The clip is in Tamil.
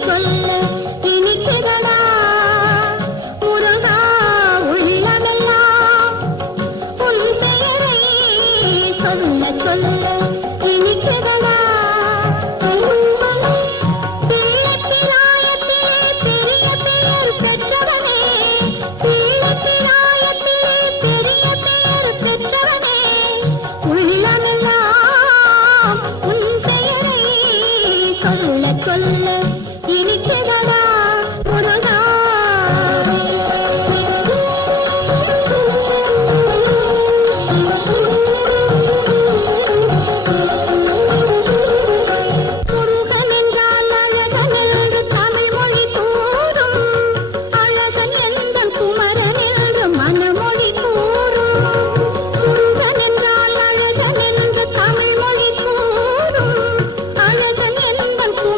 சொல்ல இனிக்கிறதா முருகா உள்ளமெல்லாம் உன் பெயரை சொல்ல சொல்ல இனிக்கிறதா தீளத்திராயத்திலே பெரிய பெயர் பெற்றவனே தீளத்திராயத்திலே பெரிய பெயர் பெற்றவனே உள்ளமெல்லாம் உன் பெயரை சொல்ல சொல்ல